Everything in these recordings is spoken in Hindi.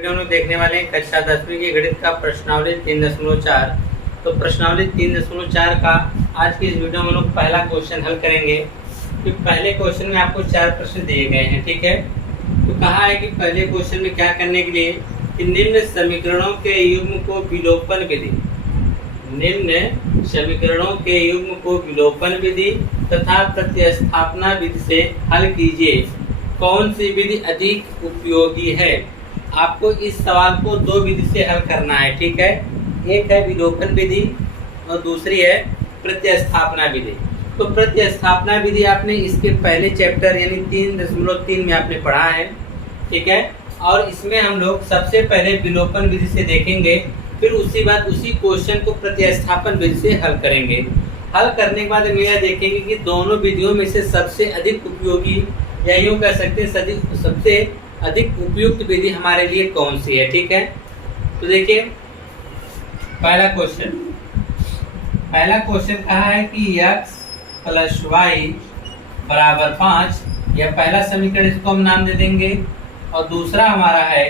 वीडियो में देखने वाले हैं कक्षा 10वीं की गणित का प्रश्नावली 3.4। तो प्रश्नावली 3.4 का आज की इस वीडियो में हम लोग पहला क्वेश्चन हल करेंगे। तो पहले क्वेश्चन में आपको 4 प्रश्न दिए गए हैं, ठीक है। तो कहा है कि पहले क्वेश्चन में क्या करने के लिए कि निम्न समीकरणों के युग्म को विलोपन विधि, निम्न समीकरणों के युग्म को विलोपन विधि तथा प्रतिस्थापना विधि से हल कीजिए। कौन सी विधि अधिक उपयोगी है? आपको इस सवाल को 2 विधि से हल करना है, ठीक है। एक है विलोपन विधि और दूसरी है प्रतिस्थापना विधि। तो प्रतिस्थापना विधि आपने इसके पहले चैप्टर यानी 3.3 में आपने पढ़ा है, ठीक है। और इसमें हम लोग सबसे पहले विलोपन विधि से देखेंगे, फिर उसी बाद उसी क्वेश्चन को प्रतिस्थापन विधि से हल करेंगे। हल करने के बाद हम यह देखेंगे कि दोनों विधियों में से सबसे अधिक उपयोगी या यूँ कह सकते हैं सबसे अधिक उपयुक्त विधि हमारे लिए कौन सी है, ठीक है। तो देखिए पहला क्वेश्चन कहा है कि x + y = 5, यह पहला समीकरण, इसको हम नाम दे देंगे। और दूसरा हमारा है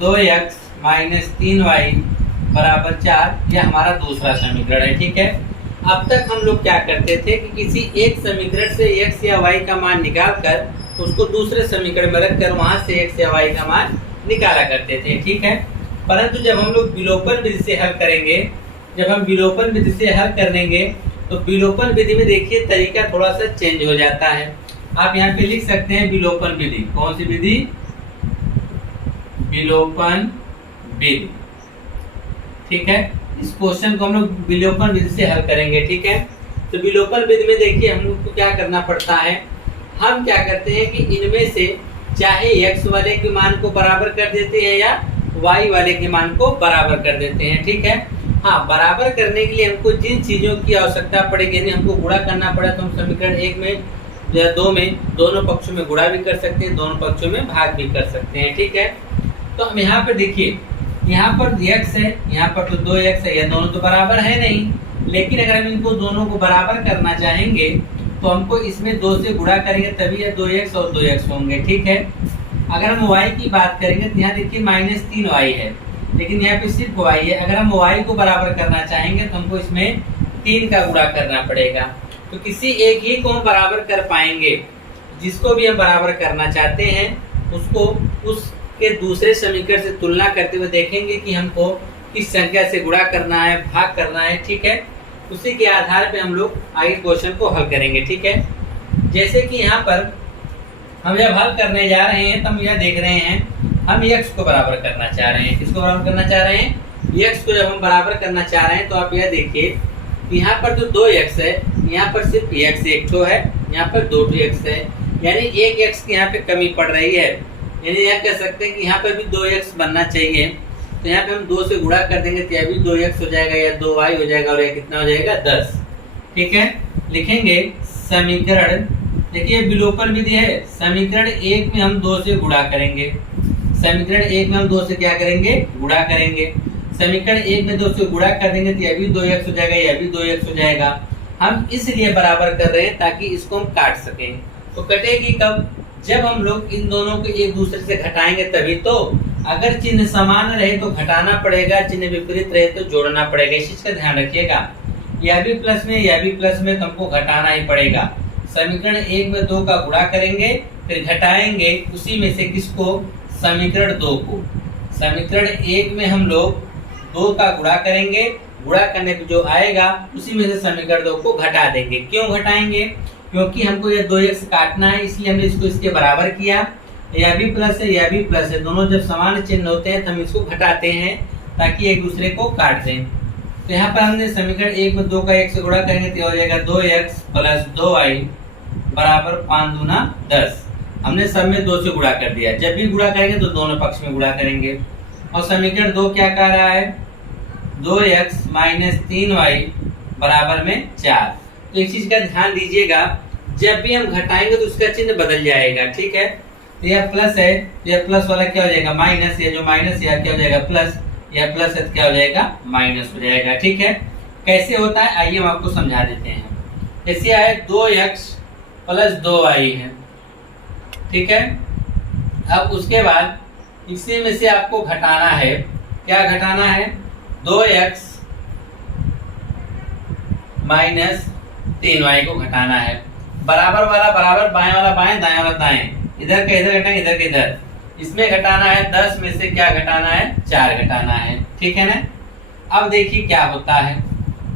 2x - 3y = 4, यह हमारा दूसरा समीकरण है, ठीक है। अब तक हम लोग क्या करते थे कि किसी एक समीकरण से x या y का मान निकाल कर उसको दूसरे समीकरण में रखकर वहां से x या y का मान निकाला करते थे, ठीक है। परंतु जब हम लोग विलोपन विधि से हल करेंगे, जब हम विलोपन विधि से हल करेंगे तो विलोपन विधि में देखिए तरीका थोड़ा सा चेंज हो जाता है। आप यहाँ पे लिख सकते हैं विलोपन विधि। कौन सी विधि? विलोपन विधि, ठीक है। इस क्वेश्चन को हम लोग विलोपन विधि से हल करेंगे, ठीक है। तो विलोपन विधि में देखिए हम लोग को क्या करना पड़ता है। हम क्या करते हैं कि इनमें से चाहे x वाले के मान को बराबर कर देते हैं या y वाले के मान को बराबर कर देते हैं, ठीक है। हाँ, बराबर करने के लिए हमको जिन चीजों की आवश्यकता पड़ेगी, यानी हमको गुणा करना पड़ा, तो हम समीकरण 1 में या 2 में दोनों पक्षों में गुणा भी कर सकते हैं, दोनों पक्षों में भाग भी कर सकते हैं, ठीक है। तो हम यहाँ पर देखिए, यहाँ पर x है, यहाँ पर तो 2x है, यह दोनों तो बराबर है नहीं। लेकिन अगर हम इनको दोनों को बराबर करना चाहेंगे तो हमको इसमें 2 से गुणा करेंगे तभी यह 2x और 2x होंगे, ठीक है। अगर हम y की बात करेंगे तो यहाँ देखिए -3y है, लेकिन यहाँ पे सिर्फ y है। अगर हम y को बराबर करना चाहेंगे तो हमको इसमें 3 का गुणा करना पड़ेगा। तो किसी एक ही को हम बराबर कर पाएंगे। जिसको भी हम बराबर करना चाहते हैं उसको उसके दूसरे समीकरण से तुलना करते हुए देखेंगे कि हमको किस संख्या से गुणा करना है, भाग करना है, ठीक है। उसी के आधार पे हम लोग आगे क्वेश्चन को हल करेंगे, ठीक है। जैसे कि यहाँ पर हम जब हल करने जा रहे हैं तो हम यह देख रहे हैं हम x को बराबर करना चाह रहे हैं। किसको बराबर करना चाह रहे हैं? x को जब हम बराबर करना चाह रहे हैं तो आप यह देखिए यहाँ पर जो 2x है, यहाँ पर सिर्फ x एक ठो है, यहाँ पर 2x है, यानी एक x की यहाँ पे कमी पड़ रही है। यानी यह कह सकते हैं कि यहाँ पर भी 2x बनना चाहिए। तो यहाँ पे हम 2 से गुणा कर देंगे तो यह भी 2x हो जाएगा या 2y हो जाएगा और यह कितना हो जाएगा 10, ठीक है। लिखेंगे समीकरण, देखिए विलोपन विधि है। समीकरण 1 में हम 2 से गुणा करेंगे, समीकरण 1 में हम 2 से क्या करेंगे? गुणा करेंगे। समीकरण 1 में 2 से गुणा कर देंगे तो यह भी 2x हो जाएगा, यह भी 2x हो जाएगा। हम इसलिए बराबर कर रहे हैं ताकि इसको हम काट सकें। तो कटेगी कब? जब हम लोग इन दोनों को एक दूसरे से घटाएंगे तभी तो। अगर चिन्ह समान रहे तो घटाना पड़ेगा, चिन्ह विपरीत रहे तो जोड़ना पड़ेगा। इस चीज का ध्यान रखिएगा। यह भी प्लस में, यह भी प्लस में, तो हमको घटाना ही पड़ेगा। समीकरण 1 में 2 का गुणा करेंगे, फिर घटाएंगे उसी में से किसको? समीकरण 2 को। समीकरण 1 में हम लोग 2 का गुणा करेंगे, गुणा करने पे जो आएगा उसी में से समीकरण 2 को घटा देंगे। क्यों घटाएंगे? क्योंकि हमको यह 2x काटना है, इसलिए हमने इसको इसके बराबर किया। यह भी प्लस है, यह भी प्लस है, दोनों जब समान चिन्ह होते हैं तो हम इसको घटाते हैं ताकि एक दूसरे को काट दें। तो यहाँ पर हमने समीकरण 1 में 2 का 1 से गुणा करेंगे तो हो जाएगा 2x + 2y = 5 दूना 10। हमने सब में 2 से गुणा कर दिया। जब भी गुणा करेंगे तो दोनों पक्ष में गुणा करेंगे। और समीकरण 2 क्या कह रहा है? 2x - 3y = 4। तो एक चीज का ध्यान दीजिएगा, जब भी हम घटाएंगे तो उसका चिन्ह बदल जाएगा, ठीक है। तो यह प्लस है, यह प्लस वाला क्या हो जाएगा? माइनस। ये जो माइनस यह क्या हो जाएगा? प्लस। यह प्लस है तो क्या हो जाएगा? माइनस हो जाएगा, ठीक है। कैसे होता है आइए हम आपको समझा देते हैं। जैसे है 2x + 2y है, ठीक है। अब उसके बाद इसी में से आपको घटाना है। क्या घटाना है? 2x माइनस 3y को घटाना है। बराबर वाला बराबर, बाएं वाला बाएं, दाएं वाला दाएं, इधर का इधर घटाएंगे, इधर का इधर। इसमें घटाना है 10 में से क्या घटाना है? 4 घटाना है। ठीक है ना? अब देखिए क्या होता है।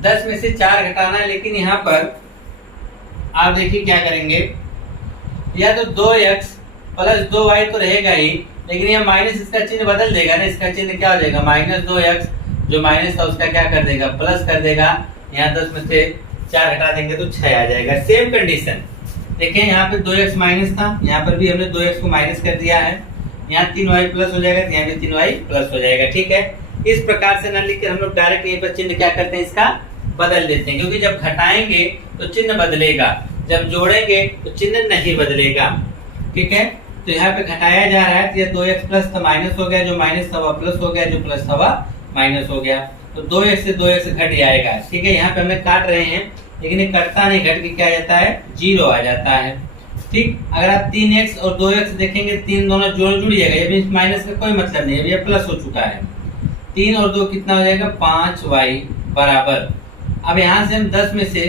10 में से 4 घटाना है, लेकिन यहाँ पर आप देखिए क्या करेंगे। या तो 2x प्लस 2y तो रहेगा ही, लेकिन यह माइनस इसका चिन्ह बदल देगा ना। इसका चिन्ह क्या हो जाएगा? माइनस 2x, जो माइनस था उसका क्या कर देगा? प्लस कर देगा। यहाँ 10 में से 4 घटा देंगे तो 6 आ जाएगा। सेम कंडीशन देखिए, यहाँ पे 2x माइनस था, यहाँ पर भी हमने 2x को माइनस कर दिया है। यहाँ 3y प्लस हो जाएगा, यहाँ भी 3y प्लस हो जाएगा। ठीक है, इस प्रकार से न लिखकर हम लोग डायरेक्ट यहीं पर चिन्ह क्या करते हैं? इसका बदल देते हैं, क्योंकि जब घटाएंगे तो चिन्ह बदलेगा, जब जोड़ेंगे तो चिन्ह नहीं बदलेगा। ठीक है, तो यहाँ पे घटाया जा रहा है, तो ये 2x प्लस था माइनस हो गया, जो माइनस था वह प्लस हो गया, जो प्लस था वह माइनस हो गया। तो 2x से 2x घट जाएगा। ठीक है, यहाँ पे हमें काट रहे हैं, लेकिन ये कटता नहीं, घट के क्या आ जाता है? 0 आ जाता है। ठीक, अगर आप 3x और 2x देखेंगे, 3 दोनों जुड़ जाएगा, ये भी माइनस का कोई मतलब नहीं है, ये प्लस हो चुका है। 3 और 2 कितना हो जाएगा? 5y बराबर। अब यहाँ से हम 10 में से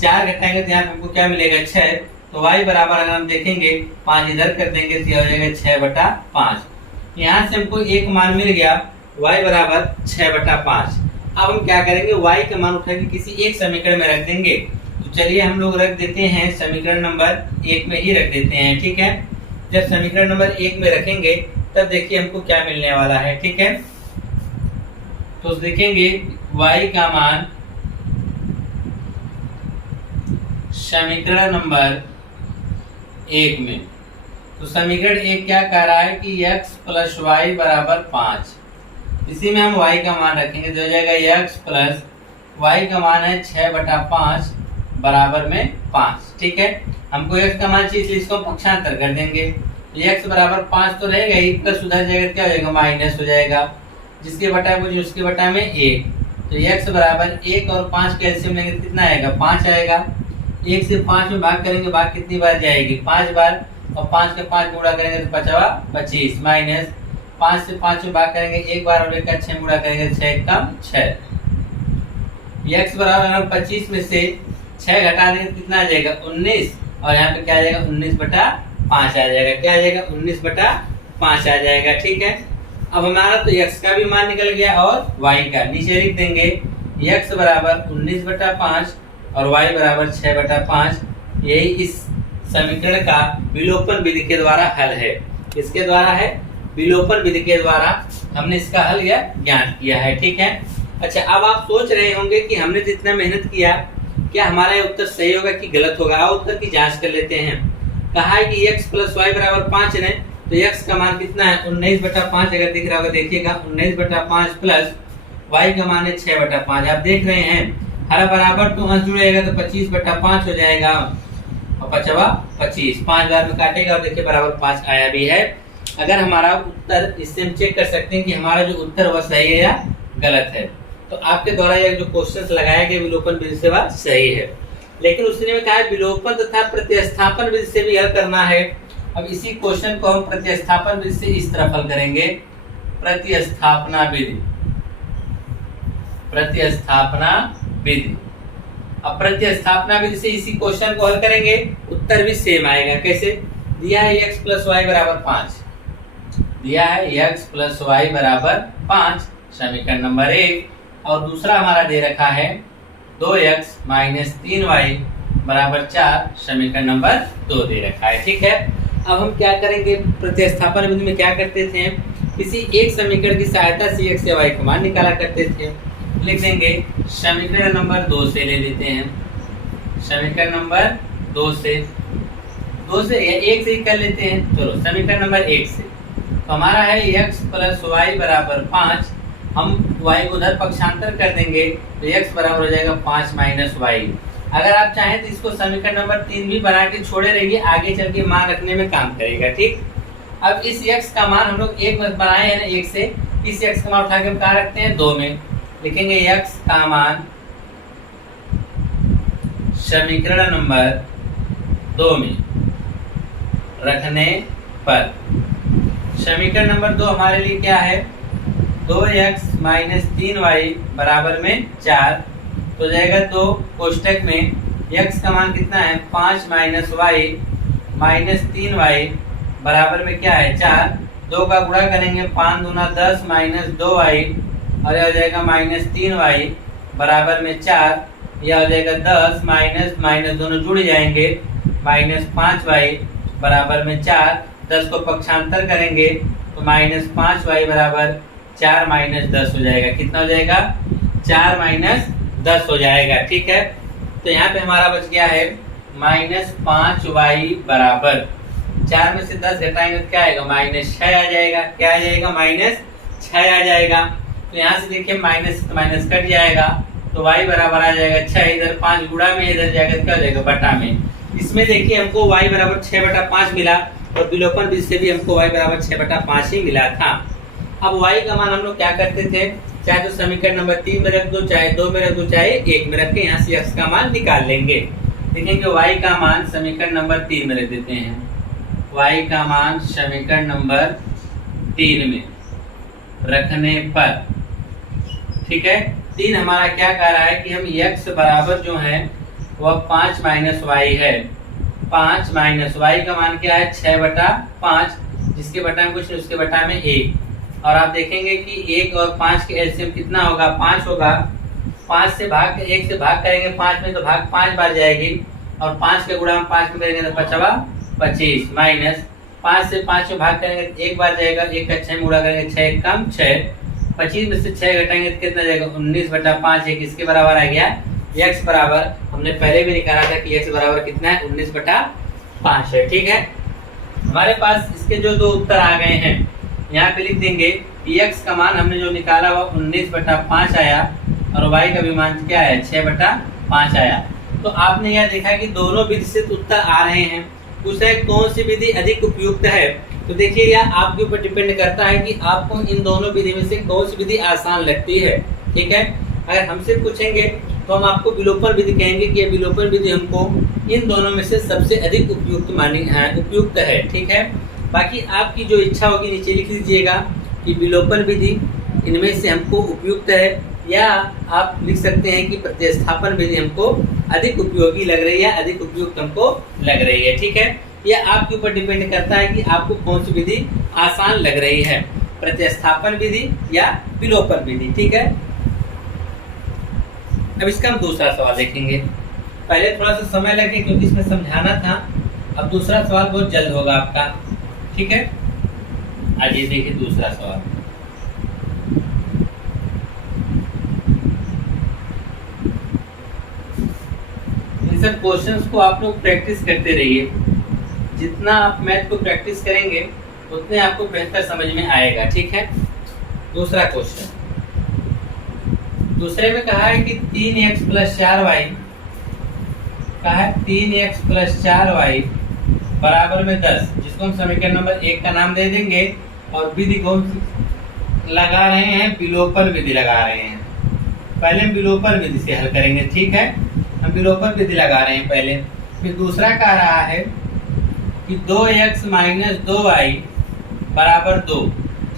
4 घटाएंगे तो यहाँ हमको क्या मिलेगा? 6। तो y बराबर अगर हम देखेंगे 5 इधर कर देंगे तो हो जाएगा 6/5। यहाँ से हमको एक मान मिल गया, y बराबर 6/5। अब हम क्या करेंगे? y का मान उठा के किसी एक समीकरण में रख देंगे। तो चलिए हम लोग रख देते हैं समीकरण नंबर 1 में ही रख देते हैं। ठीक है, जब समीकरण नंबर 1 में रखेंगे तब देखिए हमको क्या मिलने वाला है। ठीक है, तो देखेंगे y का मान समीकरण नंबर 1 में, तो समीकरण 1 क्या कह रहा है कि x प्लस वाई बराबर 5। इसी में हम y का मान रखेंगे तो हो जाएगा x प्लस y का मान है 6/5 बराबर में 5। ठीक है, हमको x का मान चाहिए, इसलिए इसको हम पक्षांतर कर देंगे। x बराबर 5 तो रहेगा ही, प्लस उधर जाएगा क्या हो जाएगा? माइनस हो जाएगा। जिसके बटा में उसके बटा में 1, तो x बराबर 1 और 5 का एलसीएम लेंगे कितना आएगा? 5 आएगा। 1 से 5 में भाग करेंगे, भाग कितनी बार जाएगी? 5 बार, और 5 के 5 गुणा करेंगे तो 5/25 माइनस 5 से 5 में भाग करेंगे 1 बार, और 1 का 6 गुणा करेंगे तो 6 कम 6। x बराबर 25 में से 6 घटा देंगे तो कितना आ जाएगा? 19, और यहाँ पे क्या आ जाएगा? 19/5 आ जाएगा। क्या आ जाएगा? 19/5 आ जाएगा। ठीक है, अब हमारा तो x का भी मान निकल गया और y का। नीचे लिख देंगे x बराबर 19/5 और y बराबर 6/5। यही इस समीकरण का विलोपन विधि के द्वारा हल है। इसके द्वारा है विलोपन विधि के द्वारा हमने इसका हल ज्ञात किया है। ठीक है, अच्छा, अब आप सोच रहे होंगे कि हमने जितना मेहनत किया, क्या हमारा ये उत्तर सही होगा कि गलत होगा? आओ उत्तर की जांच कर लेते हैं। कहा है कि x प्लस वाई बराबर 5 है, तो x का मान कितना है? 19/5। अगर दिख रहा होगा देखिएगा, 19/5 प्लस y का मान है 6/5। आप देख रहे हैं हरा बराबर तो अंश जुड़ेगा तो 25/5 हो जाएगा, और 5/25 5 बार में काटेगा, और देखिए बराबर 5 आया भी है। अगर हमारा उत्तर, इससे हम चेक कर सकते हैं कि हमारा जो उत्तर वह सही है या गलत है। तो आपके द्वारा यह जो क्वेश्चंस लगाया गया विलोपन विधि से वह सही है, लेकिन उसने में कहा है विलोपन तथा प्रतिस्थापन विधि से भी हल करना है। अब इसी क्वेश्चन को हम प्रतिस्थापन विधि से इस तरफ हल करेंगे, प्रतिस्थापना विधि। प्रतिस्थापना विधि, अब प्रतिस्थापना विधि से इसी क्वेश्चन को हल करेंगे, उत्तर भी सेम आएगा। कैसे? दिया है x प्लस वाई बराबर 5, दिया है x प्लस वाई बराबर 5 समीकरण नंबर 1, और दूसरा हमारा दे रखा है 2x माइनस 3y बराबर 4 समीकरण नंबर 2 दे रखा है। ठीक है, अब हम क्या करेंगे? प्रतिस्थापन विधि में क्या करते थे? किसी एक समीकरण की सहायता से x या y का मान निकाला करते थे। लिख देंगे समीकरण नंबर 2 से ले लेते हैं, समीकरण नंबर 2 से या 1 से ही कर लेते हैं। चलो समीकरण नंबर 1 से, तो हमारा है x प्लस वाई बराबर 5। हम y को उधर पक्षांतर कर देंगे तो x बराबर हो जाएगा 5 माइनस वाई। अगर आप चाहें तो इसको समीकरण नंबर 3 भी बना के छोड़े रहिए, आगे चल के मान रखने में काम करेगा। ठीक, अब इस x का मान हम लोग 1 में बनाए हैं ना, 1 से इस x का मान उठा के हम कहाँ रखते हैं? 2 में। लिखेंगे x का मान समीकरण नंबर 2 में रखने पर समीकरण नंबर 2 हमारे लिए क्या है, 2x माइनस 3y बराबर में 4। तो जाएगा 2 कोष्टक में x का मान कितना है 5 माइनस y माइनस 3y बराबर में क्या है 4। 2 का गुणा करेंगे 5 दूना 10 माइनस 2y और यह हो जाएगा माइनस 3y बराबर में 4। यह हो जाएगा 10 माइनस माइनस दोनों जुड़ जाएंगे, माइनस 5y बराबर में 4। 10 को पक्षांतर करेंगे तो माइनस 5y बराबर 4 माइनस 10 हो जाएगा। कितना हो जाएगा 4 माइनस 10 हो जाएगा। ठीक है, तो यहाँ पे हमारा बच गया है माइनस 5y बराबर 4 में से 10 घटाएंगे तो क्या आएगा माइनस 6 आ जाएगा। क्या आ जाएगा माइनस 6 आ जाएगा। तो यहाँ से देखिए माइनस तो माइनस कट जाएगा तो y बराबर आ जाएगा 6। इधर 5 गुणा में इधर जाएगा तो क्या हो जाएगा बटा में। इसमें देखिए हमको y बराबर 6/5 मिला और विलोपन विधि से भी हमको y बराबर 6/5 ही मिला था। अब y का मान हम लोग क्या करते थे, चाहे तो समीकरण नंबर 3 में रख दो, चाहे 2 में रख दो, चाहे 1 में रख के यहाँ से x का मान निकाल लेंगे। देखेंगे y का मान समीकरण नंबर 3 में रख देते हैं। y का मान समीकरण नंबर 3 में रखने पर, ठीक है, 3 हमारा क्या कह रहा है कि हम x बराबर जो है वह 5 माइनस y है। 5 माइनस y का मान क्या है 6/5, जिसके बटा में कुछ नहीं उसके बटा में 1। और आप देखेंगे कि 1 और 5 के एलसीएम कितना होगा 5 होगा। 5 से भाग 1 से भाग करेंगे 5 में तो भाग 5 बार जाएगी और 5 के गुणा में 5 में करेंगे तो 5/25 माइनस 5 से 5 में भाग करेंगे तो 1 बार जाएगा, 1 का 6 में गुणा करेंगे 6 कम 6, 25 में से 6 घटाएंगे तो कितना जाएगा 19/5। एक इसके बराबर आ गया x बराबर, हमने पहले भी निकाला था कि x बराबर कितना है 19/5 है। ठीक है, हमारे पास इसके जो दो उत्तर आ गए हैं यहाँ पे लिख देंगे कि x का मान हमने जो निकाला वो 19/5 आया और y का भी मान क्या है 6/5 आया। तो आपने यह देखा कि दोनों विधि से उत्तर आ रहे हैं। पूछा कौन सी विधि अधिक उपयुक्त है, तो देखिए यह आपके ऊपर डिपेंड करता है कि आपको इन दोनों विधि में से कौन सी विधि आसान लगती है। ठीक है, अगर हमसे पूछेंगे तो हम आपको विलोपन विधि कहेंगे कि यह विलोपन विधि हमको इन दोनों में से सबसे अधिक उपयुक्त है। ठीक है, बाकी आपकी जो इच्छा होगी नीचे लिख लीजिएगा कि विलोपन विधि इनमें से हमको उपयुक्त है, या आप लिख सकते हैं कि प्रतिस्थापन विधि हमको अधिक उपयोगी लग रही है, अधिक उपयुक्त हमको लग रही है। ठीक है, यह आपके ऊपर डिपेंड करता है कि आपको कौन सी विधि आसान लग रही है, प्रतिस्थापन विधि या विलोपन विधि। ठीक है, अब इसका हम दूसरा सवाल देखेंगे। पहले थोड़ा सा समय लगे क्योंकि इसमें समझाना था, अब दूसरा सवाल बहुत जल्द होगा आपका। ठीक है, आइए देखिए दूसरा सवाल। इन सब क्वेश्चंस को आप लोग प्रैक्टिस करते रहिए। जितना आप मैथ को प्रैक्टिस करेंगे उतने आपको बेहतर समझ में आएगा। ठीक है, दूसरा क्वेश्चन, दूसरे में कहा है कि 3x + 4y, कहा है 3x + 4y बराबर में 10, जिसको हम समीकरण नंबर 1 का नाम दे देंगे और विधि को लगा रहे हैं विलोपन विधि लगा रहे हैं। पहले हम विलोपन विधि से हल करेंगे। ठीक है, हम विलोपन विधि लगा रहे हैं पहले। फिर दूसरा कह रहा है कि 2x - 2y बराबर 2।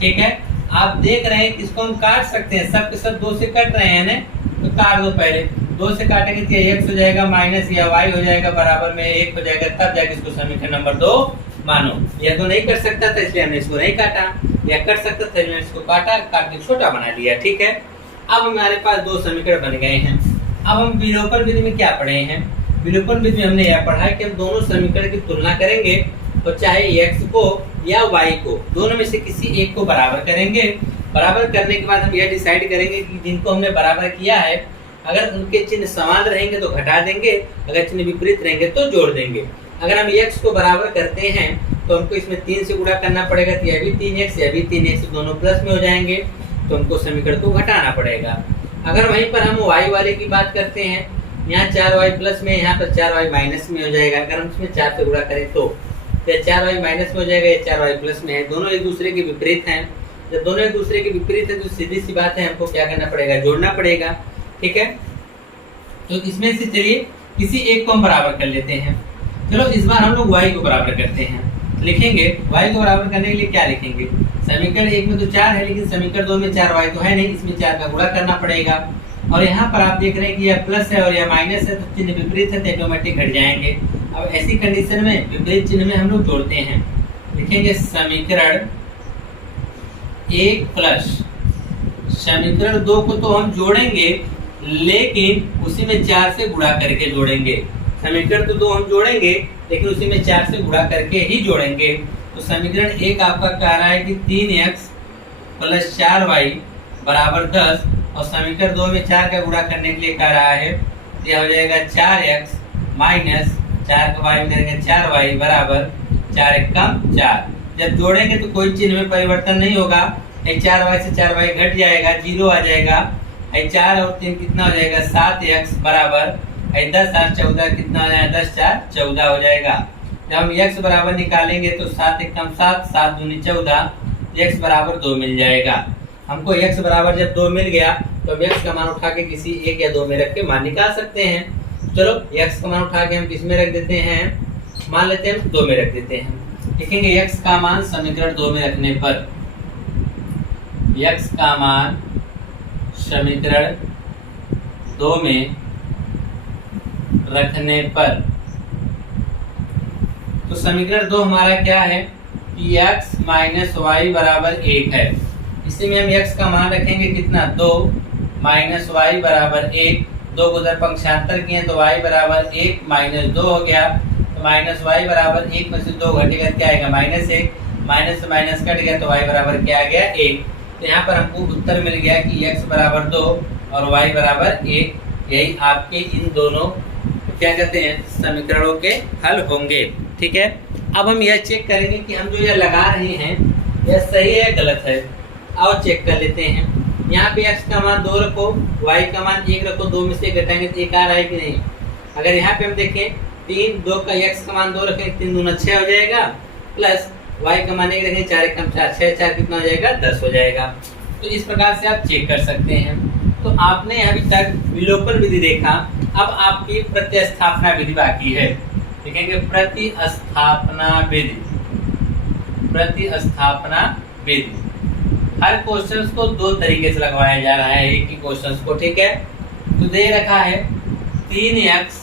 ठीक है, आप देख रहे हैं कि इसको हम काट सकते हैं, सब के सब 2 से कट रहे हैं ना, तो काट दो। पहले 2 से काटेंगे तो ये x हो जाएगा माइनस या y हो जाएगा बराबर में 1 हो जाएगा, तब जाके इसको समीकरण नंबर 2 मानो। यह तो नहीं कर सकता था इसलिए हमने इसको नहीं काटा, या कर सकता था इसलिए इसको काटा, काट के छोटा बना लिया। ठीक है, अब हमारे पास 2 समीकरण बन गए हैं। अब हम विलोपन विधि में क्या पढ़े हैं, विलोपन विधि में हमने यह पढ़ा है कि हम दोनों समीकरण की तुलना करेंगे, तो चाहे x को या y को, दोनों में से किसी एक को बराबर करेंगे। बराबर करने के बाद हम यह डिसाइड करेंगे कि जिनको हमने बराबर किया है अगर उनके चिन्ह समान रहेंगे तो घटा देंगे, अगर चिन्ह विपरीत रहेंगे तो जोड़ देंगे। अगर हम x को बराबर करते हैं तो हमको इसमें 3 से गुणा करना पड़ेगा, तो यह भी 3x यह भी 3x, दोनों प्लस में हो जाएंगे, तो हमको समीकरण को घटाना पड़ेगा। अगर वहीं पर हम y वाले की बात करते हैं, यहाँ 4y प्लस में, यहाँ पर 4y माइनस में हो जाएगा। अगर हम इसमें 4 से गुणा करें तो 4y माइनस में हो जाएगा, ये 4y प्लस में है, दोनों एक दूसरे के विपरीत हैं। जब दोनों एक दूसरे के विपरीत है तो सीधी सी बात है हमको क्या करना पड़ेगा, जोड़ना पड़ेगा। ठीक है, तो इसमें से चलिए किसी एक को हम बराबर कर लेते हैं। चलो इस बार हम लोग y को बराबर करते हैं। लिखेंगे y को बराबर करने के लिए क्या लिखेंगे, समीकरण 1 में तो 4 है, लेकिन समीकरण 2 में 4y तो है नहीं, इसमें 4 का गुणा करना पड़ेगा। और यहाँ पर आप देख रहे हैं कि यह प्लस है और यह माइनस है, तो चिन्ह विपरीत है तो ऑटोमेटिक घट जाएंगे। अब ऐसी कंडीशन में विपरीत चिन्ह में हम लोग जोड़ते हैं, लिखेंगे समीकरण 1 प्लस समीकरण 2 को तो हम जोड़ेंगे, लेकिन उसी में 4 से गुणा करके जोड़ेंगे। समीकरण तो 2 हम जोड़ेंगे, लेकिन उसी में 4 से गुणा करके ही जोड़ेंगे। तो समीकरण 1 आपका कह रहा है कि 3x प्लस 4y बराबर 10, और समीकरण 2 में 4 का गुणा करने के लिए कह रहा है, यह हो जाएगा 4x माइनस 4 का y में करेंगे 4y बराबर 4 एक कम 4। जब जोड़ेंगे तो कोई चिन्ह में परिवर्तन नहीं होगा, 4y से 4y घट जाएगा, 0 आ जाएगा। 4 और 3 कितना हो जाएगा 7x बराबर 10 और 14 कितना हो जाएगा 10 4 14 हो जाएगा। जब हम x बराबर निकालेंगे तो 7 एक कम 7, 7 दूनी 14, x बराबर 2 मिल जाएगा। हमको x बराबर जब 2 मिल गया तो अब x का मान उठा के किसी 1 या 2 में रख के मान निकाल सकते हैं। चलो x का मान उठा के हम किस में रख देते हैं, मान लेते हैं 2 में रख देते हैं। लिखेंगे x का मान समीकरण 2 में रखने पर, x का मान समीकरण 2 में रखने पर, तो समीकरण 2 हमारा क्या है कि x माइनस वाई बराबर 1 है। इसी में हम x का मान रखेंगे कितना 2 माइनस वाई बराबर 1, 2 को उधर पंक्षांतर किए तो y बराबर 1 माइनस 2 हो गया। तो माइनस वाई बराबर 1 में से 2 घटेगा क्या आएगा माइनस 1, माइनस से माइनस कट गया तो y बराबर क्या आ गया 1। तो यहाँ पर हमको उत्तर मिल गया कि x बराबर 2 और y बराबर 1। यही आपके इन दोनों क्या कहते हैं समीकरणों के हल होंगे। ठीक है, अब हम यह चेक करेंगे कि हम जो यह लगा रहे हैं यह सही है गलत है। आओ चेक कर लेते हैं। यहाँ पे x का मान 2 रखो, y का मान 1 रखो, 2 में से घटाएंगे तो 1 आ रहा है कि नहीं। अगर यहाँ पे हम देखें 3 2 का x का मान 2 रखें 3 दूना 6 हो जाएगा, प्लस y का मान 1 रखें 4 एक कम 4, 6 4 कितना हो जाएगा 10 हो जाएगा। तो इस प्रकार से आप चेक कर सकते हैं। तो आपने अभी तक विलोपन विधि देखा, अब आपकी प्रतिस्थापना विधि बाकी है। देखेंगे प्रतिस्थापना विधि, प्रतिस्थापना विधि हर क्वेश्चन को 2 तरीके से लगवाया जा रहा है एक ही क्वेश्चन को। ठीक है, तो दे रखा है 3x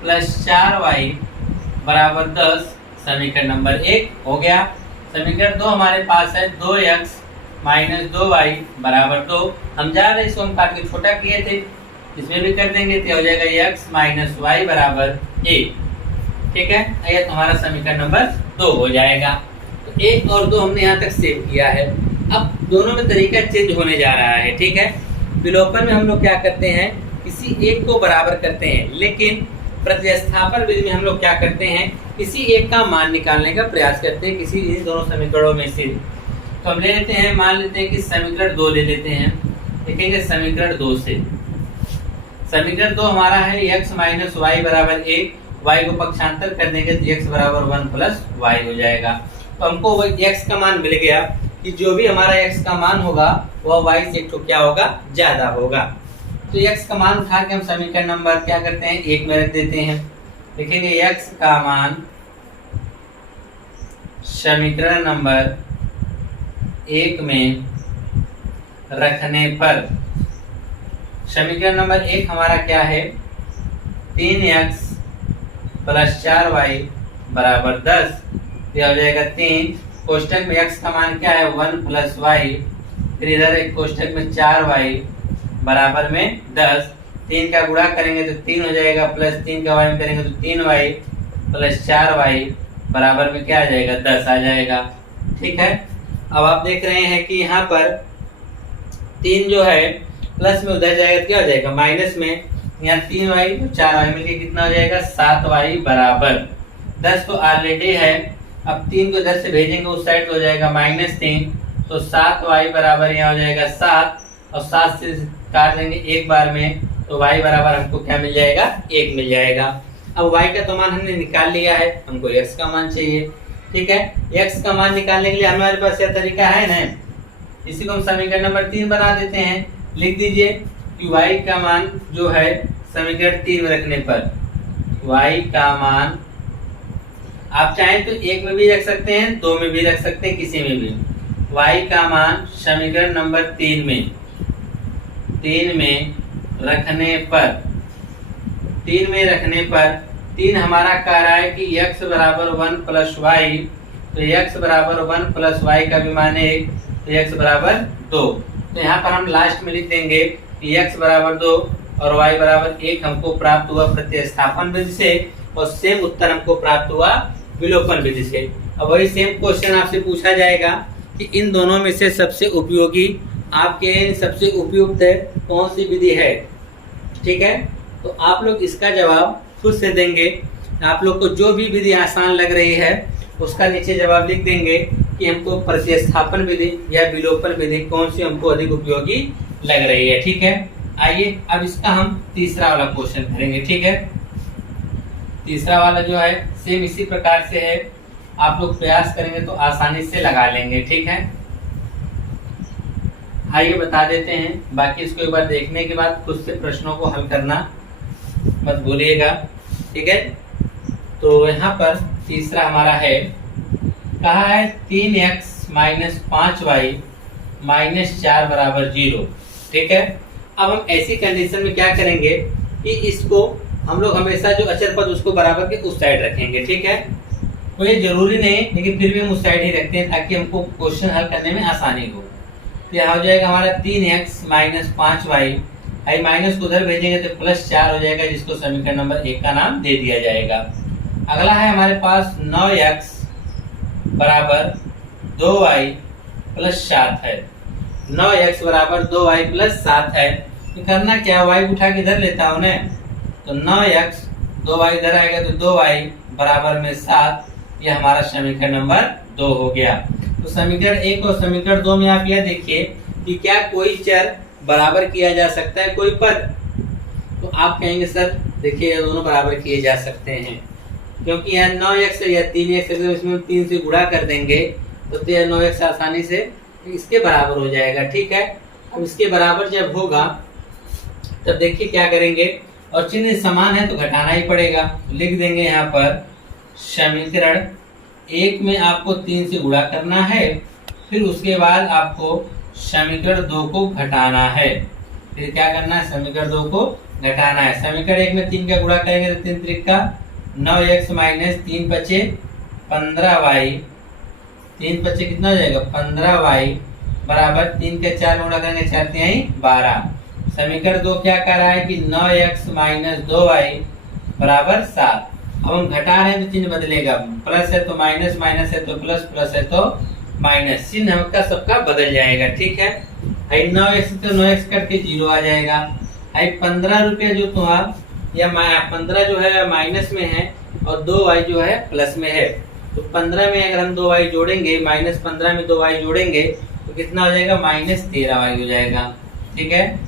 प्लस 4y बराबर 10, समीकरण नंबर 1 हो गया। समीकरण 2 हमारे पास है 2x माइनस 2y बराबर 2। हम जा रहे इसको हम काट के छोटा किए थे, इसमें भी कर देंगे तो हो जाएगा x माइनस y बराबर 1। ठीक है, यह हमारा समीकरण नंबर 2 हो जाएगा। तो 1 और 2 हमने यहाँ तक सेव किया है। अब दोनों में तरीका चेंज होने जा रहा है। ठीक है, विलोपन में हम लोग क्या करते हैं किसी एक को बराबर करते हैं, लेकिन प्रतिस्थापन विधि में हम लोग क्या करते हैं किसी एक का मान निकालने का प्रयास करते हैं किसी इन दोनों समीकरणों में से। तो हम ले लेते हैं, मान लेते हैं कि समीकरण 2 ले लेते हैं। लिखेंगे समीकरण 2 से, समीकरण 2 हमारा है x माइनस वाई बराबर 1, y को पक्षांतर कर देंगे तो x बराबर 1 प्लस वाई हो जाएगा। तो हमको x का मान मिल गया कि जो भी हमारा x का मान होगा वह y से एक तो क्या होगा ज्यादा होगा। तो x का मान उठा के हम समीकरण नंबर क्या करते हैं 1 में रख देते हैं। लिखेंगे x का मान समीकरण नंबर 1 में रखने पर, समीकरण नंबर 1 हमारा क्या है 3x प्लस 4y बराबर 10। यह हो जाएगा 3, कोष्टक में x का मान क्या है 1 प्लस वाई, फिर इधर एक कोष्टक में 4y बराबर में 10। 3 का गुणा करेंगे तो 3 हो जाएगा, प्लस 3 का y में करेंगे तो 3y प्लस 4y बराबर में क्या आ जाएगा 10 आ जाएगा। ठीक है, अब आप देख रहे हैं कि यहाँ पर 3 जो है प्लस में उधर जाएगा तो क्या हो जाएगा माइनस में, यहाँ 3y तो 4y मिलके कितना हो जाएगा 7y बराबर 10 तो ऑलरेडी है। अब 3 को इधर से भेजेंगे उस साइड तो हो जाएगा -3, तो 7y बराबर यहाँ हो जाएगा 7 और 7 से काट देंगे एक बार में तो y बराबर हमको क्या मिल जाएगा 1 मिल जाएगा। अब y का तो मान हमने निकाल लिया है, हमको x का मान चाहिए। ठीक है, x का मान निकालने के लिए हमारे पास यह तरीका है ना, इसी को हम समीकरण नंबर 3 बना देते हैं। लिख दीजिए कि y का मान जो है समीकरण 3 में रखने पर, y का मान आप चाहें तो 1 में भी रख सकते हैं, 2 में भी रख सकते हैं, किसी में भी। y का मान समीकरण नंबर 3 में रखने पर 3 हमारा कह रहा है कि x बराबर 1 प्लस वाई, तो x बराबर 1 प्लस वाई का भी मान 1, तो x बराबर 2। तो यहाँ पर हम लास्ट में लिख देंगे कि x बराबर 2 और y बराबर 1 हमको प्राप्त हुआ प्रतिस्थापन विधि से, और सेम उत्तर हमको प्राप्त हुआ विलोपन विधि से। अब वही सेम क्वेश्चन आपसे पूछा जाएगा कि इन दोनों में से सबसे उपयोगी आपके सबसे उपयुक्त कौन सी विधि है, ठीक है। तो आप लोग इसका जवाब खुद से देंगे। आप लोग को जो भी विधि आसान लग रही है उसका नीचे जवाब लिख देंगे कि हमको प्रतिस्थापन विधि या विलोपन विधि कौन सी हमको अधिक उपयोगी लग रही है, ठीक है। आइए अब इसका हम तीसरा वाला क्वेश्चन करेंगे, ठीक है। तीसरा वाला जो है सेम इसी प्रकार से है, आप लोग प्रयास करेंगे तो आसानी से लगा लेंगे, ठीक है। आइए बता देते हैं, बाकी इसको एक बार देखने के बाद खुद से प्रश्नों को हल करना मत भूलिएगा, ठीक है। तो यहाँ पर तीसरा हमारा है, कहा है 3x माइनस 5y माइनस 4 बराबर 0, ठीक है। अब हम ऐसी कंडीशन में क्या करेंगे कि इसको हम लोग हमेशा जो अचर पद उसको बराबर के उस साइड रखेंगे, ठीक है। तो ये जरूरी नहीं, लेकिन फिर भी हम उस साइड ही रखते हैं ताकि हमको क्वेश्चन हल करने में आसानी हो। तो यहाँ हो जाएगा हमारा 3x माइनस 5y, आई माइनस को उधर भेजेंगे तो प्लस 4 हो जाएगा, जिसको समीकरण नंबर 1 का नाम दे दिया जाएगा। अगला है हमारे पास 9x बराबर 2y प्लस 7 है। 9x बराबर 2y प्लस 7 है। तो करना क्या, y उठा के इधर लेता हूँ ना, तो 9x 2y इधर आएगा तो 2y बराबर में 7, यह हमारा समीकरण नंबर 2 हो गया। तो समीकरण 1 और समीकरण 2 में आप यह देखिए कि क्या कोई चर बराबर किया जा सकता है कोई पद, तो आप कहेंगे सर देखिए ये दोनों बराबर किए जा सकते हैं, क्योंकि यह 9x या 3x इसमें 3 से गुणा कर देंगे तो यह 9x आसानी से इसके बराबर हो जाएगा, ठीक है। अब इसके बराबर जब होगा तब देखिए क्या करेंगे, और चिन्ह समान है तो घटाना ही पड़ेगा। लिख देंगे यहाँ पर समीकरण 1 में आपको 3 से गुणा करना है, फिर उसके बाद आपको समीकरण 2 को घटाना है। फिर क्या करना है, समीकरण 2 को घटाना है। समीकरण 1 में 3 का गुणा करेंगे तो 3 त्रिक का 9x माइनस 3 बचे 15y, 3 बचे कितना हो जाएगा 15y बराबर 3 के 4 गुणा करेंगे 4 तिहाई 12। समीकरण 2 क्या कह रहा है कि 9x माइनस 2y बराबर 7। अब हम घटा रहे हैं तो चिन्ह बदलेगा, प्लस है तो माइनस, माइनस है तो प्लस, प्लस है तो माइनस, चिन्ह हमका सबका बदल जाएगा, ठीक है। 9x तो 9x कट के 0 आ जाएगा। 15 रुपये जो तो आप या 15 जो है माइनस में है और 2y जो है प्लस में है, तो 15 में अगर हम 2y जोड़ेंगे, माइनस 15 में 2y जोड़ेंगे तो कितना हो जाएगा माइनस 13y हो जाएगा, ठीक है,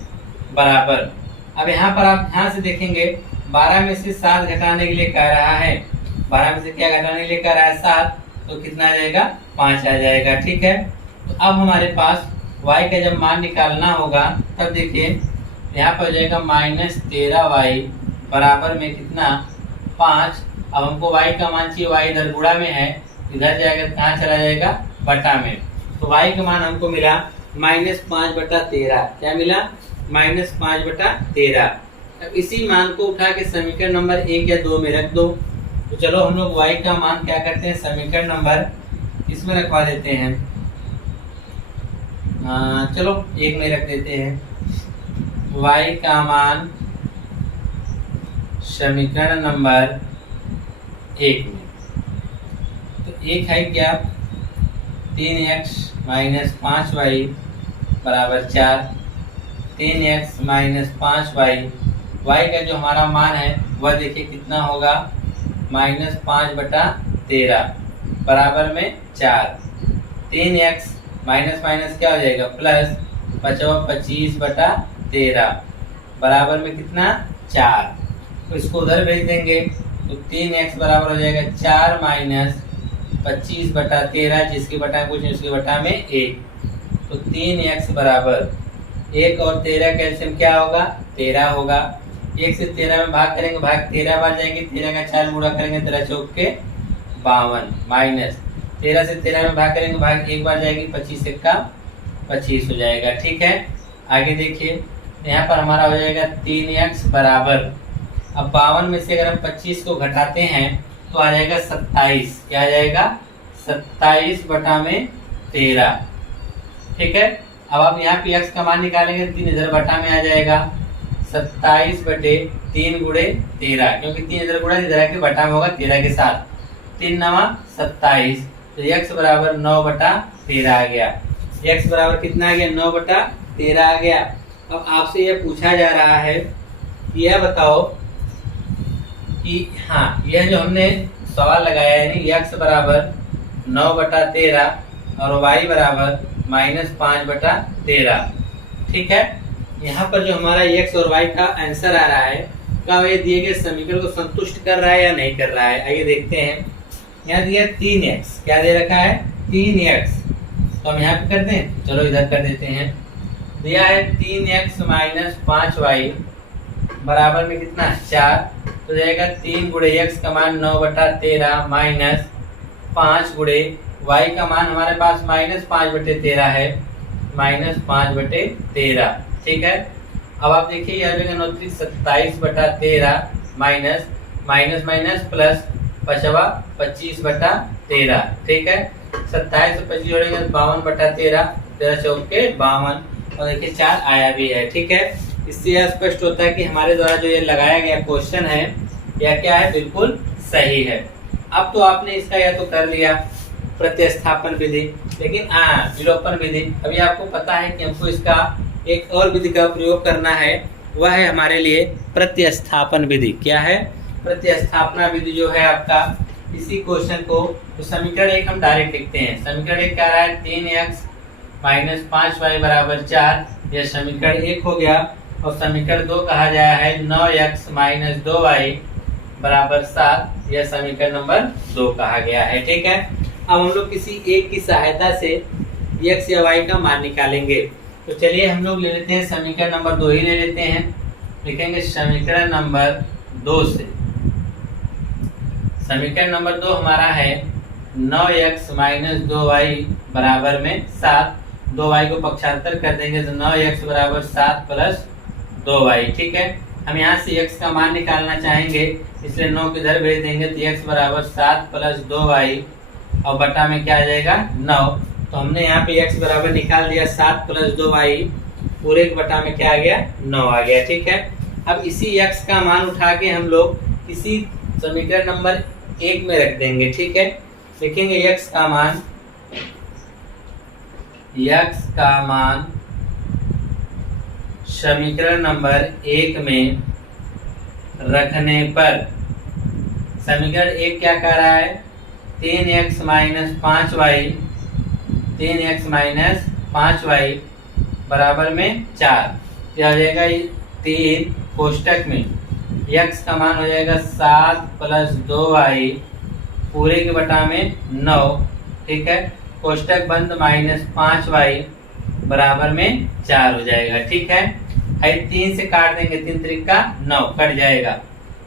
बराबर। अब यहाँ पर आप ध्यान से देखेंगे 12 में से 7 घटाने के लिए कह रहा है, 12 में से क्या घटाने के लिए कह रहा है 7, तो कितना आ जाएगा 5 आ जाएगा, ठीक है। तो अब हमारे पास y का जब मान निकालना होगा तब देखिए यहाँ पर हो जाएगा माइनस 13y बराबर में कितना 5। अब हमको y का मान चाहिए, y इधर गुणा में है, इधर जाएगा कहाँ चला जाएगा बटा में, तो y का मान हमको मिला माइनस 5/13। क्या मिला माइनस 5/13। अब इसी मान को उठा के समीकरण नंबर 1 या 2 में रख दो। तो चलो हम लोग y का मान क्या करते हैं, समीकरण नंबर इसमें रखवा देते हैं, चलो 1 में रख देते हैं। y का मान समीकरण नंबर 1 में, तो 1 है क्या 3x माइनस 5y बराबर 4, 3x माइनस 5y, y का जो हमारा मान है वह देखिए कितना होगा माइनस 5/13 बराबर में 4। 3x माइनस माइनस क्या हो जाएगा प्लस, 25/13 बराबर में कितना 4। तो इसको उधर भेज देंगे तो 3x बराबर हो जाएगा 4 माइनस 25/13, जिसके बटा कुछ नहीं उसके बटा में 1, तो 3x बराबर 1 और 13 का एलसीएम क्या होगा 13 होगा। 1 से 13 में भाग करेंगे, भाग 13 बार जाएंगे, 13 का 4 गुणा करेंगे 13 चौक के 52 माइनस 13 से 13 में भाग करेंगे, भाग एक बार जाएगी, 25 एक्का 25 हो जाएगा। ठीक है, आगे देखिए यहाँ पर हमारा हो जाएगा 3x बराबर, अब 52 में से अगर हम 25 को घटाते हैं तो आ जाएगा 27। क्या आ जाएगा? 27 बटा में 13। ठीक है, अब आप यहाँ पे x का मान निकालेंगे, 3 इधर बटा में आ जाएगा, 27 बटे 3 गुणे 13, क्योंकि 3 इधर गुणा इधर के बटा में होगा 13 के साथ, 3 नवा 27, तो x बराबर 9 बटा 13 आ गया। x बराबर कितना आ गया? 9 बटा 13 आ गया। अब आपसे यह पूछा जा रहा है कि यह बताओ कि हाँ, यह जो हमने सवाल लगाया है यानी x बराबर 9 बटा 13 और y बराबर -5 बटा 13। ठीक है, यहाँ पर जो हमारा x और y का आंसर आ रहा है, क्या ये दिए गए समीकरण को संतुष्ट कर रहा है या नहीं कर रहा है? आइए देखते हैं। यहाँ दिया 3x, क्या दे रखा है? 3x, तो हम यहाँ पे कर दें, चलो इधर कर देते हैं। दिया है 3x माइनस 5y बराबर में कितना? 4, तो जाएगा 3 गुणे x का मान 9 बटा 13 माइनस 5 गुणे y का मान हमारे पास -5 बटे 13 है, -5 बटे 13। ठीक है, अब आप देखिए यह 27 बटा 13 माइनस माइनस माइनस प्लस 25 बटा 13। ठीक है, 27 से 25 जोड़ेंगे 52 बटा 13, 13 चौके 52, और देखिए 4 आया भी है। ठीक है, इससे यह स्पष्ट होता है कि हमारे द्वारा जो ये लगाया गया क्वेश्चन है यह क्या है? बिल्कुल सही है। अब तो आपने इसका यह तो कर लिया प्रतिस्थापन विधि, लेकिन विलोपन विधि। अभी आपको पता है कि हमको इसका एक और विधि का प्रयोग करना है, वह है हमारे लिए प्रतिस्थापन विधि। क्या है? प्रतिस्थापना विधि जो है आपका इसी क्वेश्चन को, तो समीकरण 1 हम डायरेक्ट लिखते हैं। समीकरण 1 क्या रहा है? 3x माइनस 5y बराबर 4, यह समीकरण 1 हो गया। और समीकरण 2 कहा गया है 9x माइनस 2y बराबर 7, यह समीकरण नंबर 2 कहा गया है। ठीक है, अब हम लोग किसी एक की सहायता से x या y का मान निकालेंगे। तो चलिए हम लोग ले लेते हैं समीकरण नंबर 2 ही ले लेते हैं। लिखेंगे समीकरण नंबर 2 से, समीकरण नंबर 2 हमारा है 9x माइनस 2y बराबर में 7, 2y को पक्षांतर कर देंगे तो 9x बराबर 7 प्लस 2y। ठीक है, हम यहाँ से x का मान निकालना चाहेंगे, इसलिए 9 किधर भेज देंगे, तो x बराबर 7 प्लस 2y और बटा में क्या आ जाएगा? 9। तो हमने यहाँ पे x बराबर निकाल दिया 7 प्लस 2y, पूरे के बटा में क्या आ गया? 9 आ गया। ठीक है, अब इसी x का मान उठा के हम लोग इसी समीकरण नंबर 1 में रख देंगे। ठीक है, लिखेंगे x का मान समीकरण नंबर 1 में रखने पर, समीकरण 1 क्या कह रहा है? 3x minus 5y, 3x minus 5y बराबर में 4, क्या हो जाएगा? 3 कोष्टक में x का मान हो जाएगा 7 प्लस 2y पूरे के बटा में 9। ठीक है, कोष्टक बंद माइनस 5y बराबर में 4 हो जाएगा। ठीक है, 3 से काट देंगे, 3 त्रिका 9 कट जाएगा,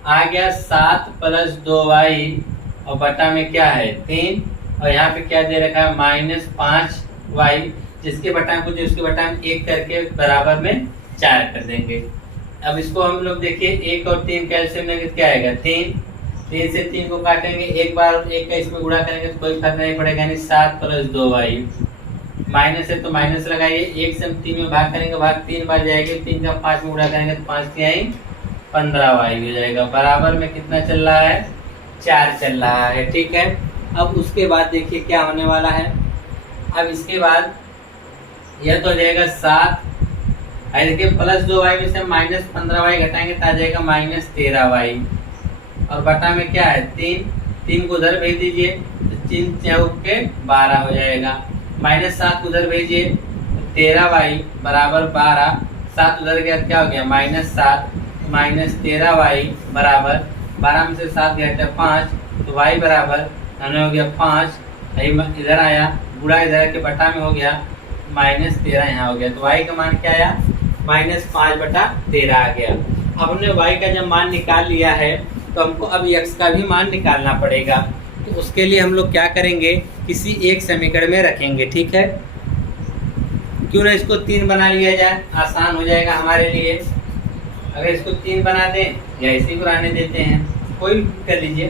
आ गया 7 प्लस 2y और बटा में क्या है? 3, और यहाँ पे क्या दे रखा है? -5y, जिसके बटा में कुछ उसके बटा में 1 करके बराबर में 4 कर देंगे। अब इसको हम लोग देखिए 1 और 3 कैल्शियम लेंगे तो क्या आएगा? 3 से 3 को काटेंगे, एक बार 1 का इसमें गुणा करेंगे तो कोई फर्क नहीं पड़ेगा, यानी 7 प्लस 2y, माइनस है तो माइनस लगाइए, 1 से हम 3 में भाग करेंगे, भाग 3 बार जाएगी, 3 का 5 में गुणा करेंगे तो 5 की आई 15y हो जाएगा, बराबर में कितना चल रहा है? 4 चल रहा है। ठीक है, अब उसके बाद देखिए क्या होने वाला है। अब इसके बाद यह तो हो जाएगा 7, देखिए प्लस 2y में से हम माइनस 15y घटाएंगे तो आ जाएगा -13y, और बटा में क्या है? 3 को उधर भेज दीजिए तो 3 चौक के 12 हो जाएगा, -7 उधर भेजिए 13y बराबर 12, 7 उधर गया क्या हो गया? -7 -13y बराबर 12 में से 7 गया था 5, तो y बराबर हो गया 5, इधर आया, गुणा इधर के बटा में हो गया, -13 यहाँ हो गया, तो y का मान क्या आया? -5 बटा 13 आ गया। अब हमने y का जब मान निकाल लिया है तो हमको अब x का भी मान निकालना पड़ेगा। तो उसके लिए हम लोग क्या करेंगे, किसी एक समीकरण में रखेंगे। ठीक है, क्यों ना इसको 3 बना लिया जाए, आसान हो जाएगा हमारे लिए। अगर इसको 3 बना दें या इसी को रहने देते हैं, कोई भी कर लीजिए।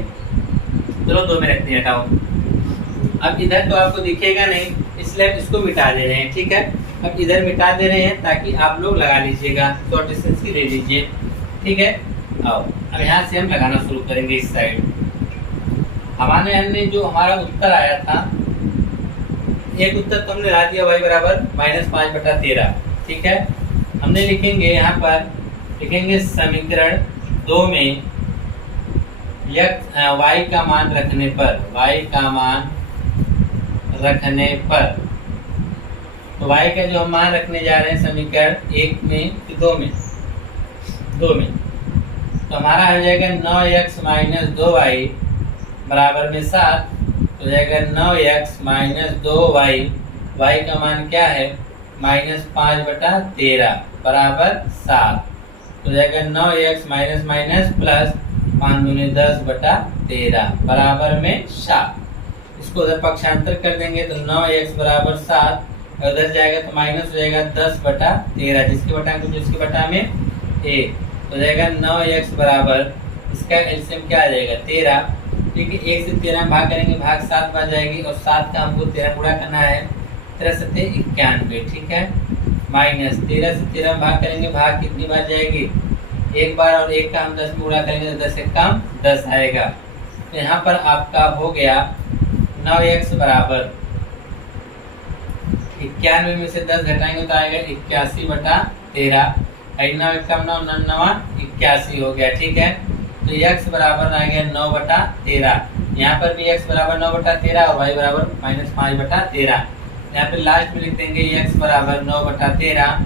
चलो 2 में रखते हैं, हटाओ। अब इधर तो आपको दिखेगा नहीं, इसलिए इसको मिटा दे रहे हैं। ठीक है, अब इधर मिटा दे रहे हैं ताकि आप लोग लगा लीजिएगा, शॉर्ट डिस्टेंस की ले लीजिए। ठीक है, आओ अब यहाँ से हम लगाना शुरू करेंगे इस साइड। हमने जो हमारा उत्तर आया था, एक उत्तर तो हमने ला दिया y बराबर -5/13। ठीक है, हमने लिखेंगे यहाँ पर, लिखेंगे समीकरण 2 में y का मान रखने पर, y का मान रखने पर, तो y का जो हम मान रखने जा रहे हैं समीकरण 1 में कि 2 में, 2 में, तो हमारा हो जाएगा 9x - 2y बराबर में 7। तो जाएगा 9x - 2y, y का मान क्या है -5/13 बराबर 7। तो जाएगा 9x माइनस माइनस प्लस 5 दूनी 10/13 बराबर में 7। इसको उधर पक्षांतर कर देंगे तो 9x बराबर 7, उधर जाएगा तो माइनस हो जाएगा 10/13, जिसके बटा में जिसके बटा में 1। तो जाएगा 9x बराबर, इसका एलसीएम क्या आ जाएगा 13। ठीक है, 1 से 13 भाग करेंगे, भाग 7 बच जाएगी, और 7 का हमको 13 गुणा करना है, 13 से 91। ठीक है, माइनस 13 से 13 भाग करेंगे, भाग कितनी बार जाएगी, एक बार, और 1 का हम 10 में गुणा करेंगे तो 10 से कम 10 आएगा। तो यहाँ पर आपका हो गया 9x बराबर 91 में से 10 घटाएंगे तो आएगा 81/13। 9 कम 9 9 81 हो गया। ठीक है, तो x बराबर आ गया 9/13। यहाँ पर भी x बराबर 9/13 और y बराबर -5/13। यहाँ पे लास्ट में लिख देंगे x बराबर 9/13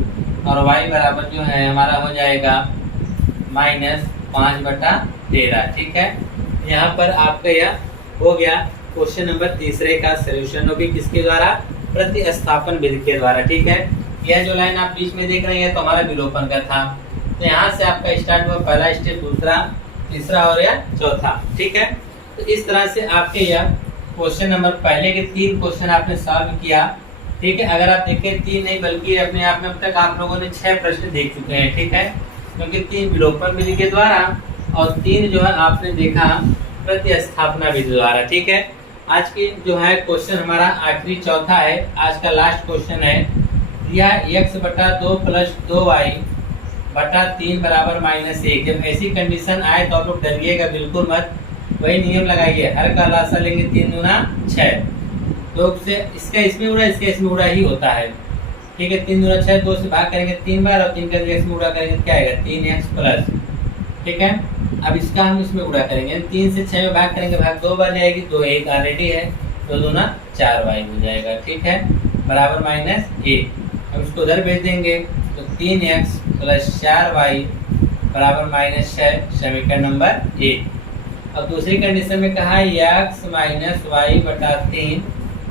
और y बराबर जो है हमारा हो जाएगा -5/13। ठीक है, यहाँ पर आपका यह हो गया क्वेश्चन नंबर 3 का सलूशन, वो भी किसके द्वारा, प्रतिस्थापन विधि के द्वारा। ठीक है, यह जो लाइन आप बीच में देख रहे हैं तो हमारा विलोपन का था। तो यहाँ से आपका स्टार्ट हुआ पहला स्टेप, दूसरा, तीसरा और या चौथा। ठीक है, तो इस तरह से आपके यह क्वेश्चन नंबर पहले के 3 क्वेश्चन आपने सॉल्व किया। ठीक है, अगर आप देखें 3 नहीं बल्कि अपने आप में अब तक आप लोगों ने 6 प्रश्न देख चुके हैं। ठीक है, क्योंकि 3 विलोपन विधि के द्वारा और 3 जो है आपने देखा प्रतिस्थापना विधि द्वारा। ठीक है, आज की जो है क्वेश्चन हमारा आखिरी चौथा है, आज का लास्ट क्वेश्चन है। यह x/2 + 2y बटा 3 बराबर -1। जब ऐसी कंडीशन आए तो आप लोग डरिएगा बिल्कुल मत, वही नियम लगाइए, हर का लासा लेंगे 3 दूना 6, तो से इसका इसमें उड़ा, इसका इसमें उड़ा ही होता है। ठीक है, 3 दूना 6, 2 से भाग करेंगे 3 बार और 3 का x में उड़ा करेंगे क्या आएगा 3x प्लस। ठीक है, अब इसका हम इसमें उड़ा करेंगे, 3 से 6 में भाग करेंगे, भाग 2 बार जाएगी, 2 1 ऑलरेडी है, 2 दूना 4y हो जाएगा। ठीक है, बराबर -1। अब इसको उधर भेज देंगे तो 3x + 4y बराबर -6, समीकरण नंबर 1। अब दूसरी कंडीशन में कहा x - y/3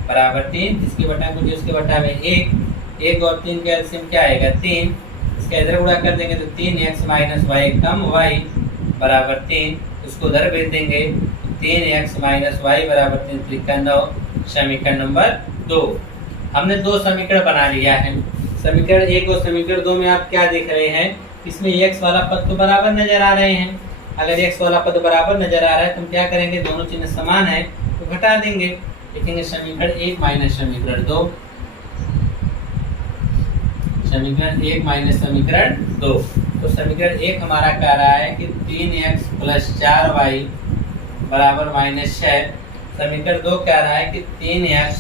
बराबर 3, जिसके बटा को जिसके बटा में 1 और 3 का एलसीएम क्या आएगा 3। इसका इधर गुणा कर देंगे तो 3x - y कम y बराबर 3, उसको उधर भेज देंगे 3x - y बराबर 3, 3 का 9, समीकरण नंबर 2। हमने 2 समीकरण बना लिया है। समीकरण 1 और समीकरण 2 में आप क्या देख रहे हैं, इसमें x वाला पद तो बराबर नजर आ रहे हैं। अगर x वाला पद बराबर नजर आ रहा है तो हम क्या करेंगे, दोनों चिन्ह समान है तो घटा देंगे, लिखेंगे समीकरण 1 माइनस समीकरण 2, समीकरण 1 माइनस समीकरण 2। तो समीकरण 1 हमारा कह रहा है कि 3x + 4y बराबर -6। समीकरण 2 कह रहा है कि 3x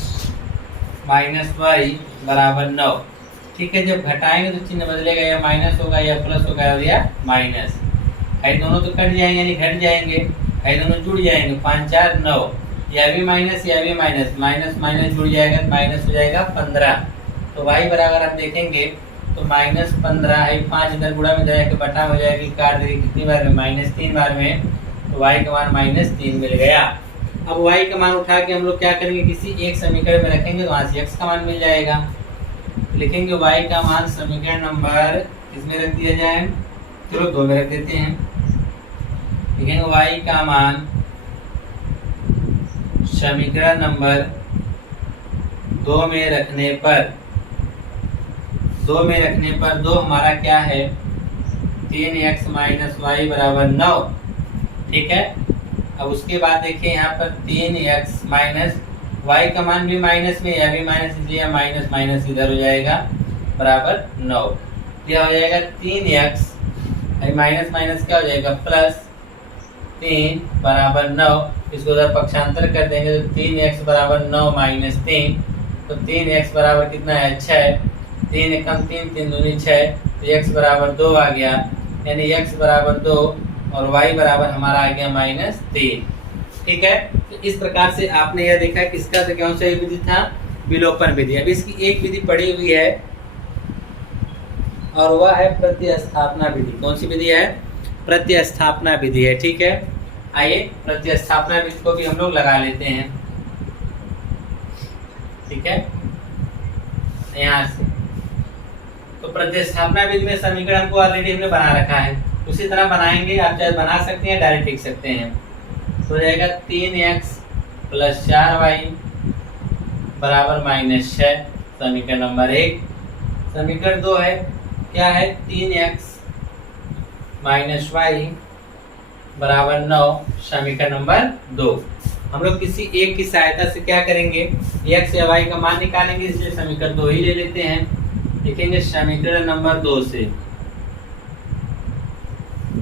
- y बराबर 9। ठीक है, जब घटाएंगे तो चिन्ह बदलेगा, या माइनस होगा या प्लस होगा या माइनस। आई दोनों तो कट जाएंगे यानी घट जाएंगे, आई दोनों जुड़ जाएंगे, 5 4 9, या भी माइनस या भी माइनस, माइनस माइनस जुड़ जाएगा, माइनस हो जाएगा 15। तो y बराबर आप देखेंगे तो -15 है, 5 इधर गुणा में जाएगा बटा हो जाएगी, काट देगी कितनी बार में -3 बार में, तो y का मान -3 मिल गया। अब y का मान उठा के हम लोग क्या करेंगे, किसी एक समीकरण में रखेंगे तो वहाँ से x का मान मिल जाएगा। लिखेंगे y का मान समीकरण नंबर किसमें रख दिया जाए, चलो 2 में रख देते हैं। लिखेंगे y का मान समीकरण नंबर 2 में रखने पर 2 हमारा क्या है, 3x माइनस वाई बराबर 9। ठीक है, अब उसके बाद देखिए यहाँ पर 3x माइनस वाई का मान भी माइनस में, या भी माइनस, इसलिए माइनस माइनस इधर हो जाएगा बराबर 9। यह हो जाएगा 3x माइनस माइनस क्या हो जाएगा प्लस 3 बराबर 9। इसको उधर पक्षांतर कर देंगे तो 3x बराबर 9 माइनस 3, तो 3x बराबर कितना है 6। 3 एकम 3, 3 दूनी 6, तो x बराबर 2 आ गया, यानी x बराबर 2 और y बराबर हमारा आ गया माइनस 3। ठीक है, तो इस प्रकार से आपने यह देखा कि इसका तो कौन सा विधि था, विलोपन विधि। अब इसकी एक विधि पड़ी हुई है और वह है प्रतिस्थापना विधि। कौन सी विधि है, प्रतिस्थापना विधि है। ठीक है, आइए प्रतिस्थापना विधि को भी हम लोग लगा लेते हैं। ठीक है, यहाँ से तो प्रतिस्थापना विधि में समीकरण को ऑलरेडी हमने बना रखा है, उसी तरह बनाएंगे। आप चाहे बना सकते हैं, डायरेक्ट लिख सकते हैं। तो रहेगा 3x प्लस 4y बराबर माइनस 6, समीकरण नंबर 1। समीकरण 2 है, क्या है, 3x माइनस वाई बराबर 9, समीकरण नंबर 2। हम लोग किसी एक की सहायता से क्या करेंगे, x या y का मान निकालेंगे, इसलिए समीकरण 2 ही ले लेते हैं। लिखेंगे समीकरण नंबर 2 से,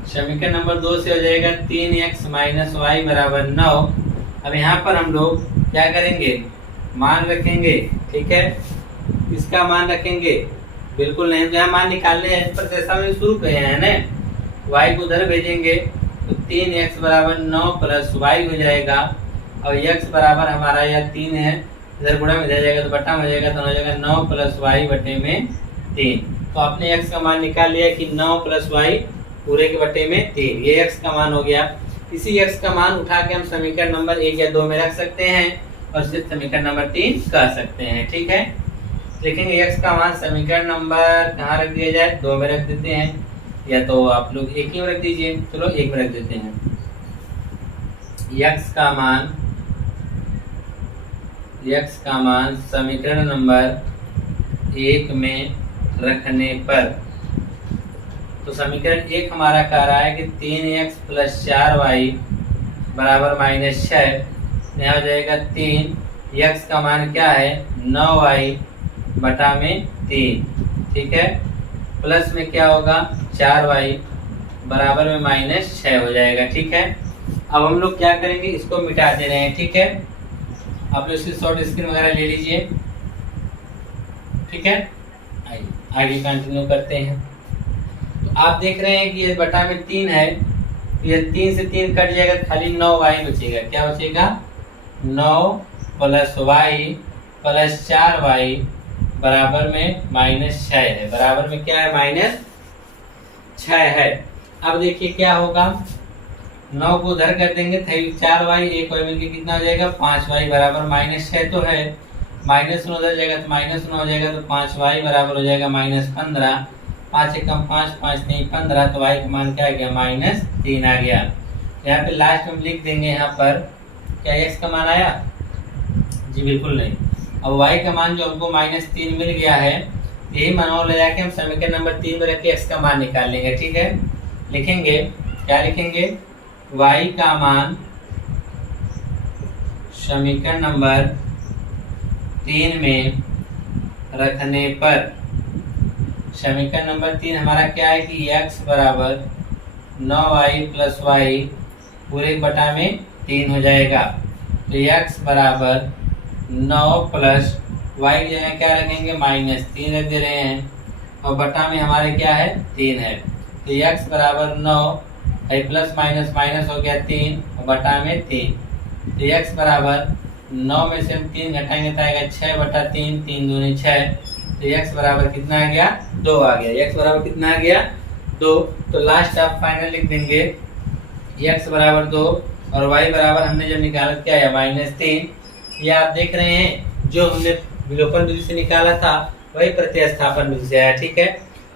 समीकरण नंबर 2 से हो जाएगा 3x माइनस वाई बराबर 9। अब यहाँ पर हम लोग क्या करेंगे, मान रखेंगे। ठीक है, इसका मान रखेंगे, बिल्कुल नहीं, तो यहाँ मान निकालने हैं, पर जैसा हम शुरू किए हैं ना, y को उधर भेजेंगे तो 3x बराबर 9 प्लस y हो जाएगा, और x बराबर हमारा यह 3 है, इधर गुणा में इधर जाएगा तो बटा में हो जाएगा, तो हो जाएगा 9 प्लस y बटे में 3। तो आपने x का मान निकाल लिया कि 9 प्लस y पूरे के बटे में 3, ये x का मान हो गया। इसी x का मान उठा के हम समीकरण नंबर 1 या 2 में रख सकते हैं और सिर्फ समीकरण नंबर 3 कह सकते हैं। ठीक है, लिखेंगे x का मान समीकरण नंबर कहाँ रख दिया जाए, 2 में रख देते हैं, या तो आप लोग 1 ही में रख दीजिए। चलो 1 में रख देते हैं। x का मान समीकरण नंबर 1 में रखने पर, तो समीकरण 1 हमारा कह रहा है कि 3x प्लस 4y बराबर माइनस 6, यहाँ हो जाएगा 3, x का मान क्या है 9y बटा में 3। ठीक है, प्लस में क्या होगा 4y बराबर में माइनस 6 हो जाएगा। ठीक है, अब हम लोग क्या करेंगे, इसको मिटा दे रहे हैं। ठीक है, आप लोग इसकी शॉर्ट स्क्रीन वगैरह ले लीजिए। ठीक है, आइए आगे कंटिन्यू करते हैं। तो आप देख रहे हैं कि ये बटा में 3 है, तो ये 3 से 3 कट जाएगा, खाली 9y बचेगा। क्या बचेगा, 9 प्लस y प्लस 4y बराबर में माइनस 6 है, बराबर में क्या है माइनस 6 है। अब देखिए क्या होगा, 9 को उधर कर देंगे, 4y 1y मिलकर कितना हो जाएगा 5y बराबर माइनस 6 तो है, माइनस 9 उधर जाएगा तो माइनस 9 हो जाएगा, तो 5y बराबर हो जाएगा माइनस 15। 5 एकम 5, 5 नहीं 15, तो y का मान क्या आ गया माइनस 3 आ गया। यहाँ पे लास्ट में लिख देंगे, यहाँ पर क्या x का मान आया, जी बिल्कुल नहीं। अब y का मान जो हमको माइनस 3 मिल गया है, यही मान ले जाके हम समीकरण नंबर 3 में रख के x का मान निकाल लेंगे। ठीक है, लिखेंगे, क्या लिखेंगे, y का मान समीकरण नंबर 3 में रखने पर, समीकरण नंबर 3 हमारा क्या है कि x बराबर 9y प्लस वाई पूरे बटा में 3 हो जाएगा। तो x बराबर 9 प्लस वाई की जगह क्या रखेंगे माइनस 3 रख दे रहे हैं, और बटा में हमारे क्या है 3 है। तो x बराबर 9 प्लस माइनस माइनस हो गया 3 और बटा में 3। तो x बराबर 9 में से हम 3 घटाएंगे तो आएगा 6 बटा 3, 3 दूनी 6। तो x बराबर कितना आ गया 2 आ गया। x बराबर कितना आ गया 2। तो लास्ट आप फाइनल लिख देंगे x बराबर 2 और y बराबर हमने जब निकाला क्या है माइनस 3। ये आप देख रहे हैं जो हमने विलोपन विधि से निकाला था वही प्रतिस्थापन विधि से आया। ठीक है,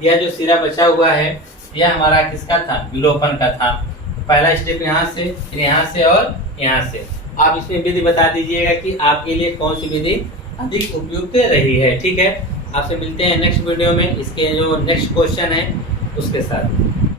यह जो सिरा बचा हुआ है यह हमारा किसका था, विलोपन का था। तो पहला स्टेप यहाँ से, फिर यहाँ से और यहाँ से, आप इसमें विधि बता दीजिएगा कि आपके लिए कौन सी विधि अधिक उपयुक्त रही है। ठीक है, आपसे मिलते हैं नेक्स्ट वीडियो में इसके जो नेक्स्ट क्वेश्चन है उसके साथ।